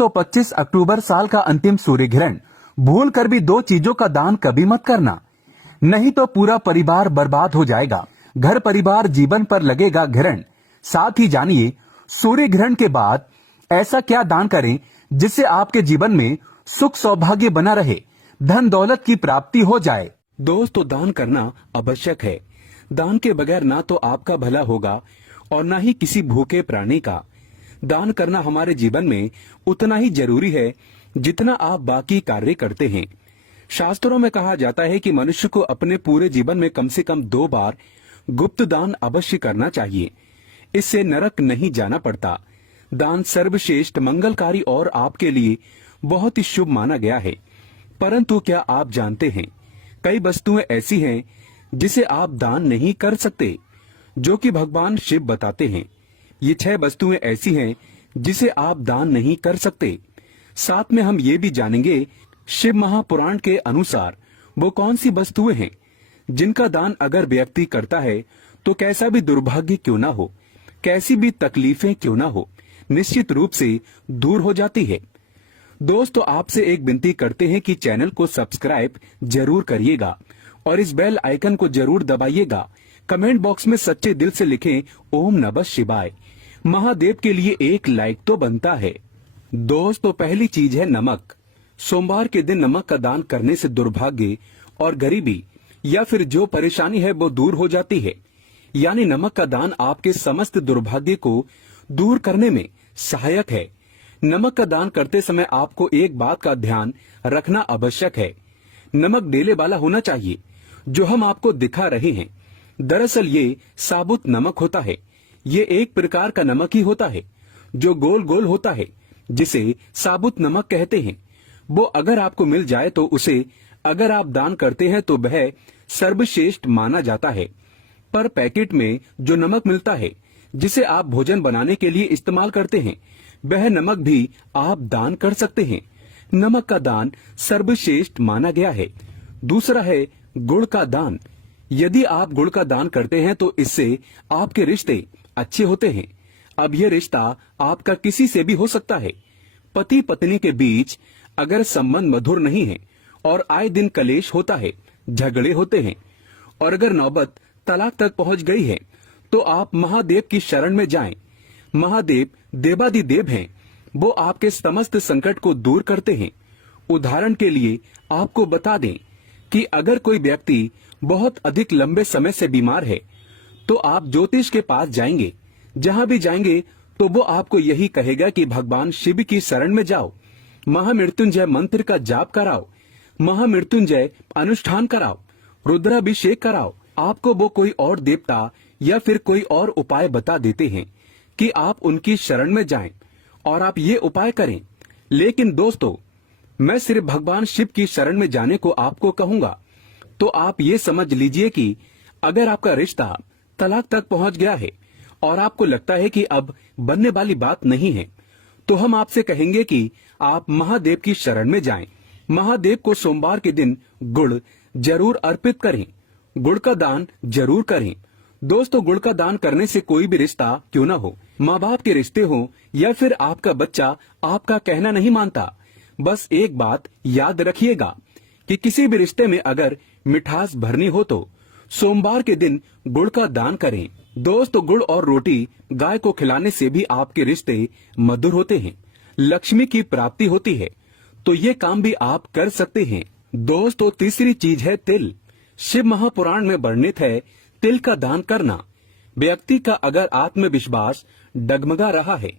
दोस्तों 25 अक्टूबर साल का अंतिम सूर्य ग्रहण, भूल कर भी दो चीजों का दान कभी मत करना, नहीं तो पूरा परिवार बर्बाद हो जाएगा। घर परिवार जीवन पर लगेगा ग्रहण। साथ ही जानिए सूर्य ग्रहण के बाद ऐसा क्या दान करें जिससे आपके जीवन में सुख सौभाग्य बना रहे, धन दौलत की प्राप्ति हो जाए। दोस्तों दान करना आवश्यक है। दान के बगैर ना तो आपका भला होगा और ना ही किसी भूखे प्राणी का। दान करना हमारे जीवन में उतना ही जरूरी है जितना आप बाकी कार्य करते हैं। शास्त्रों में कहा जाता है कि मनुष्य को अपने पूरे जीवन में कम से कम 2 बार गुप्त दान अवश्य करना चाहिए। इससे नरक नहीं जाना पड़ता। दान सर्वश्रेष्ठ, मंगलकारी और आपके लिए बहुत ही शुभ माना गया है। परंतु क्या आप जानते हैं, कई वस्तुएं ऐसी हैं जिसे आप दान नहीं कर सकते, जो कि भगवान शिव बताते हैं। ये 6 वस्तुएं ऐसी हैं जिसे आप दान नहीं कर सकते। साथ में हम ये भी जानेंगे शिव महापुराण के अनुसार वो कौन सी वस्तुएं हैं जिनका दान अगर व्यक्ति करता है तो कैसा भी दुर्भाग्य क्यों ना हो, कैसी भी तकलीफें क्यों ना हो, निश्चित रूप से दूर हो जाती है। दोस्तों आपसे एक विनती करते हैं कि चैनल को सब्सक्राइब जरूर करिएगा और इस बेल आइकन को जरूर दबाइएगा। कमेंट बॉक्स में सच्चे दिल से लिखें ओम नमः शिवाय। महादेव के लिए एक लाइक तो बनता है। दोस्तों पहली चीज है नमक। सोमवार के दिन नमक का दान करने से दुर्भाग्य और गरीबी या फिर जो परेशानी है वो दूर हो जाती है। यानी नमक का दान आपके समस्त दुर्भाग्य को दूर करने में सहायक है। नमक का दान करते समय आपको एक बात का ध्यान रखना आवश्यक है। नमक डेले वाला होना चाहिए। जो हम आपको दिखा रहे हैं दरअसल ये साबुत नमक होता है। ये एक प्रकार का नमक ही होता है जो गोल गोल होता है, जिसे साबुत नमक कहते हैं। वो अगर आपको मिल जाए तो उसे अगर आप दान करते हैं तो वह सर्वश्रेष्ठ माना जाता है। पर पैकेट में जो नमक मिलता है जिसे आप भोजन बनाने के लिए इस्तेमाल करते हैं, वह नमक भी आप दान कर सकते हैं। नमक का दान सर्वश्रेष्ठ माना गया है। दूसरा है गुड़ का दान। यदि आप गुड़ का दान करते हैं तो इससे आपके रिश्ते अच्छे होते हैं। अब यह रिश्ता आपका किसी से भी हो सकता है। पति पत्नी के बीच अगर संबंध मधुर नहीं है और आए दिन कलेश होता है, झगड़े होते हैं और अगर नौबत तलाक तक पहुंच गई है तो आप महादेव की शरण में जाएं। महादेव देवादिदेव हैं। वो आपके समस्त संकट को दूर करते हैं। उदाहरण के लिए आपको बता दें कि अगर कोई व्यक्ति बहुत अधिक लंबे समय से बीमार है तो आप ज्योतिष के पास जाएंगे। जहां भी जाएंगे तो वो आपको यही कहेगा कि भगवान शिव की शरण में जाओ, महामृत्युंजय मंत्र का जाप कराओ, महामृत्युंजय अनुष्ठान कराओ, रुद्राभिषेक कराओ। आपको वो कोई और देवता या फिर कोई और उपाय बता देते हैं कि आप उनकी शरण में जाएं और आप ये उपाय करें। लेकिन दोस्तों मैं सिर्फ भगवान शिव की शरण में जाने को आपको कहूंगा। तो आप ये समझ लीजिए कि अगर आपका रिश्ता तलाक तक पहुंच गया है और आपको लगता है कि अब बनने वाली बात नहीं है, तो हम आपसे कहेंगे कि आप महादेव की शरण में जाएं। महादेव को सोमवार के दिन गुड़ जरूर अर्पित करें। गुड़ का दान जरूर करें। दोस्तों गुड़ का दान करने से कोई भी रिश्ता क्यों ना हो, माँ बाप के रिश्ते हो या फिर आपका बच्चा आपका कहना नहीं मानता, बस एक बात याद रखिएगा कि किसी भी रिश्ते में अगर मिठास भरनी हो तो सोमवार के दिन गुड़ का दान करें। दोस्तों गुड़ और रोटी गाय को खिलाने से भी आपके रिश्ते मधुर होते हैं, लक्ष्मी की प्राप्ति होती है। तो ये काम भी आप कर सकते हैं। दोस्तों तीसरी चीज है तिल। शिव महापुराण में वर्णित है तिल का दान करना। व्यक्ति का अगर आत्मविश्वास डगमगा रहा है,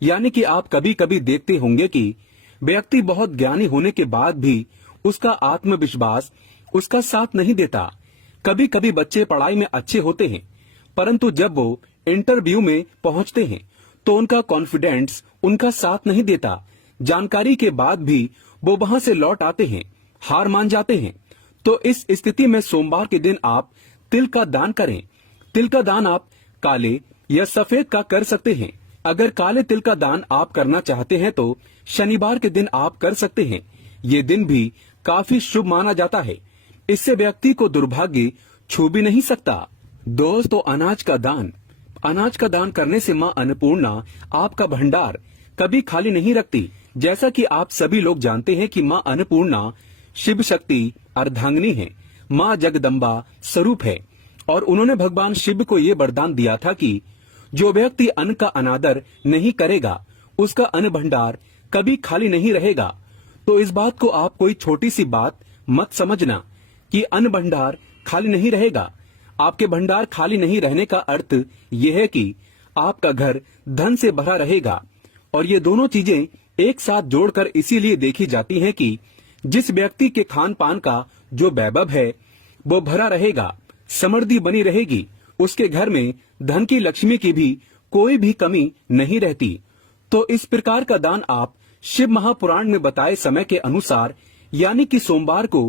यानी कि आप कभी कभी देखते होंगे कि व्यक्ति बहुत ज्ञानी होने के बाद भी उसका आत्मविश्वास उसका साथ नहीं देता। कभी कभी बच्चे पढ़ाई में अच्छे होते हैं, परंतु जब वो इंटरव्यू में पहुंचते हैं तो उनका कॉन्फिडेंस उनका साथ नहीं देता। जानकारी के बाद भी वो वहां से लौट आते हैं, हार मान जाते हैं। तो इस स्थिति में सोमवार के दिन आप तिल का दान करें। तिल का दान आप काले या सफेद का कर सकते हैं। अगर काले तिल का दान आप करना चाहते हैं तो शनिवार के दिन आप कर सकते हैं। ये दिन भी काफी शुभ माना जाता है। इससे व्यक्ति को दुर्भाग्य छू भी नहीं सकता। दोस्तों अनाज का दान। अनाज का दान करने से माँ अन्नपूर्णा आपका भंडार कभी खाली नहीं रखती। जैसा कि आप सभी लोग जानते हैं कि माँ अन्नपूर्णा शिव शक्ति अर्धांगिनी है, माँ जगदम्बा स्वरूप है और उन्होंने भगवान शिव को ये वरदान दिया था कि जो व्यक्ति अन्न का अनादर नहीं करेगा उसका अन्न भंडार कभी खाली नहीं रहेगा। तो इस बात को आप कोई छोटी सी बात मत समझना कि अन्न भंडार खाली नहीं रहेगा। आपके भंडार खाली नहीं रहने का अर्थ यह है कि आपका घर धन से भरा रहेगा। और ये दोनों चीजें एक साथ जोड़कर इसीलिए देखी जाती हैं कि जिस व्यक्ति के खान पान का जो वैभव है वो भरा रहेगा, समृद्धि बनी रहेगी, उसके घर में धन की लक्ष्मी की भी कोई भी कमी नहीं रहती। तो इस प्रकार का दान आप शिव महापुराण में बताए समय के अनुसार यानी कि सोमवार को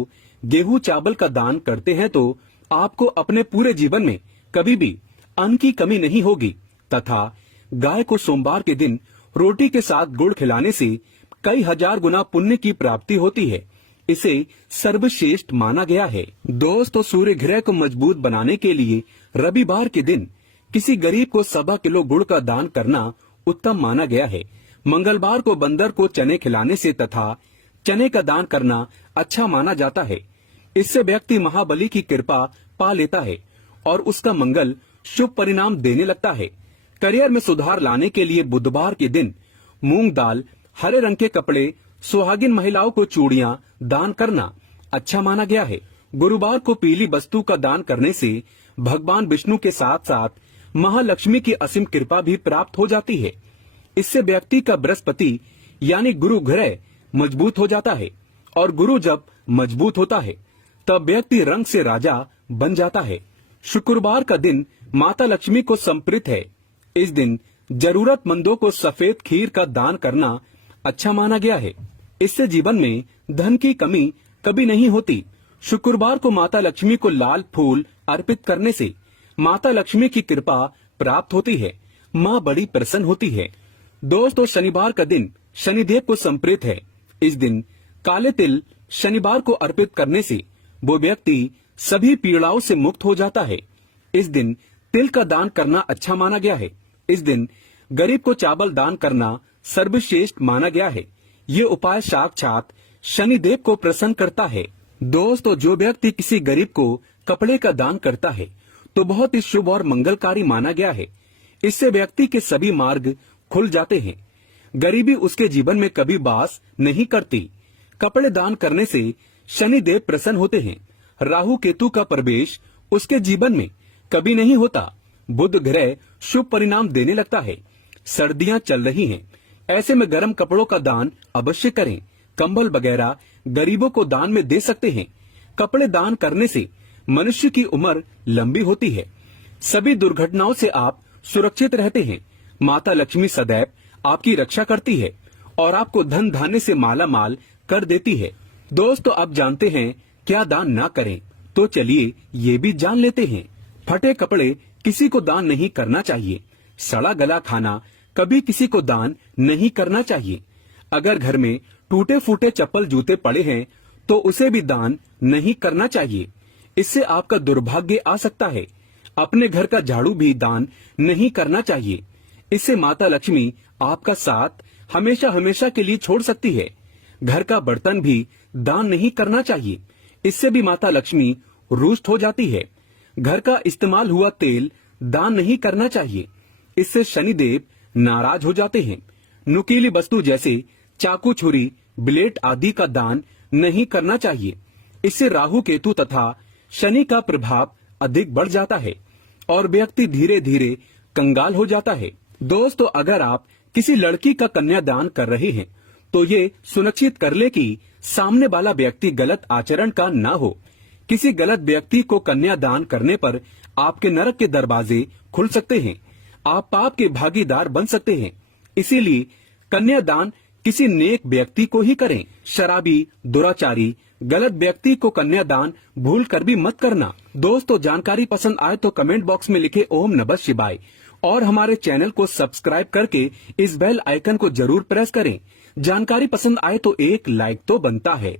गेहूं चावल का दान करते हैं तो आपको अपने पूरे जीवन में कभी भी अन्न की कमी नहीं होगी। तथा गाय को सोमवार के दिन रोटी के साथ गुड़ खिलाने से कई हजार गुना पुण्य की प्राप्ति होती है। इसे सर्वश्रेष्ठ माना गया है। दोस्तों, सूर्य ग्रह को मजबूत बनाने के लिए रविवार के दिन किसी गरीब को 1.25 किलो गुड़ का दान करना उत्तम माना गया है। मंगलवार को बंदर को चने खिलाने से तथा चने का दान करना अच्छा माना जाता है। इससे व्यक्ति महाबली की कृपा पा लेता है और उसका मंगल शुभ परिणाम देने लगता है। करियर में सुधार लाने के लिए बुधवार के दिन मूंग दाल, हरे रंग के कपड़े, सुहागिन महिलाओं को चूड़ियां दान करना अच्छा माना गया है। गुरुवार को पीली वस्तु का दान करने से भगवान विष्णु के साथ साथ महालक्ष्मी की असीम कृपा भी प्राप्त हो जाती है। इससे व्यक्ति का बृहस्पति यानी गुरु ग्रह मजबूत हो जाता है और गुरु जब मजबूत होता है तब व्यक्ति रंग से राजा बन जाता है। शुक्रवार का दिन माता लक्ष्मी को समर्पित है। इस दिन जरूरतमंदों को सफेद खीर का दान करना अच्छा माना गया है। इससे जीवन में धन की कमी कभी नहीं होती। शुक्रवार को माता लक्ष्मी को लाल फूल अर्पित करने से माता लक्ष्मी की कृपा प्राप्त होती है, माँ बड़ी प्रसन्न होती है। दोस्तों, शनिवार का दिन शनिदेव को समर्पित है। इस दिन काले तिल शनिवार को अर्पित करने से वो व्यक्ति सभी पीड़ाओं से मुक्त हो जाता है। इस दिन तिल का दान करना अच्छा माना गया है। इस दिन गरीब को चावल दान करना सर्वश्रेष्ठ माना गया है। ये उपाय साक्षात शनिदेव को प्रसन्न करता है। दोस्तों, जो व्यक्ति किसी गरीब को कपड़े का दान करता है तो बहुत ही शुभ और मंगलकारी माना गया है। इससे व्यक्ति के सभी मार्ग खुल जाते हैं। गरीबी उसके जीवन में कभी वास नहीं करती। कपड़े दान करने से शनिदेव प्रसन्न होते हैं। राहु केतु का प्रवेश उसके जीवन में कभी नहीं होता। बुध ग्रह शुभ परिणाम देने लगता है। सर्दियां चल रही हैं, ऐसे में गर्म कपड़ों का दान अवश्य करें। कंबल वगैरह गरीबों को दान में दे सकते हैं। कपड़े दान करने से मनुष्य की उम्र लंबी होती है। सभी दुर्घटनाओं से आप सुरक्षित रहते हैं। माता लक्ष्मी सदैव आपकी रक्षा करती है और आपको धन धान्य से माला माल कर देती है। दोस्तों, आप जानते हैं क्या दान ना करें, तो चलिए ये भी जान लेते हैं। फटे कपड़े किसी को दान नहीं करना चाहिए। सड़ा गला खाना कभी किसी को दान नहीं करना चाहिए। अगर घर में टूटे फूटे चप्पल जूते पड़े हैं तो उसे भी दान नहीं करना चाहिए। इससे आपका दुर्भाग्य आ सकता है। अपने घर का झाड़ू भी दान नहीं करना चाहिए। इससे माता लक्ष्मी आपका साथ हमेशा हमेशा के लिए छोड़ सकती है। घर का बर्तन भी दान नहीं करना चाहिए। इससे भी माता लक्ष्मी रुष्ट हो जाती है। घर का इस्तेमाल हुआ तेल दान नहीं करना चाहिए। इससे शनिदेव नाराज हो जाते हैं। नुकीली वस्तु जैसे चाकू, छुरी, ब्लेड आदि का दान नहीं करना चाहिए। इससे राहु केतु तथा शनि का प्रभाव अधिक बढ़ जाता है और व्यक्ति धीरे धीरे कंगाल हो जाता है। दोस्तों, अगर आप किसी लड़की का कन्यादान कर रहे हैं तो ये सुनिश्चित कर ले कि सामने वाला व्यक्ति गलत आचरण का ना हो। किसी गलत व्यक्ति को कन्यादान करने पर आपके नरक के दरवाजे खुल सकते हैं। आप पाप के भागीदार बन सकते हैं। इसीलिए कन्यादान किसी नेक व्यक्ति को ही करें। शराबी, दुराचारी, गलत व्यक्ति को कन्यादान भूल कर भी मत करना। दोस्तों, जानकारी पसंद आए तो कमेंट बॉक्स में लिखे ओम नमः शिवाय और हमारे चैनल को सब्सक्राइब करके इस बेल आइकन को जरूर प्रेस करें। जानकारी पसंद आए तो एक लाइक तो बनता है।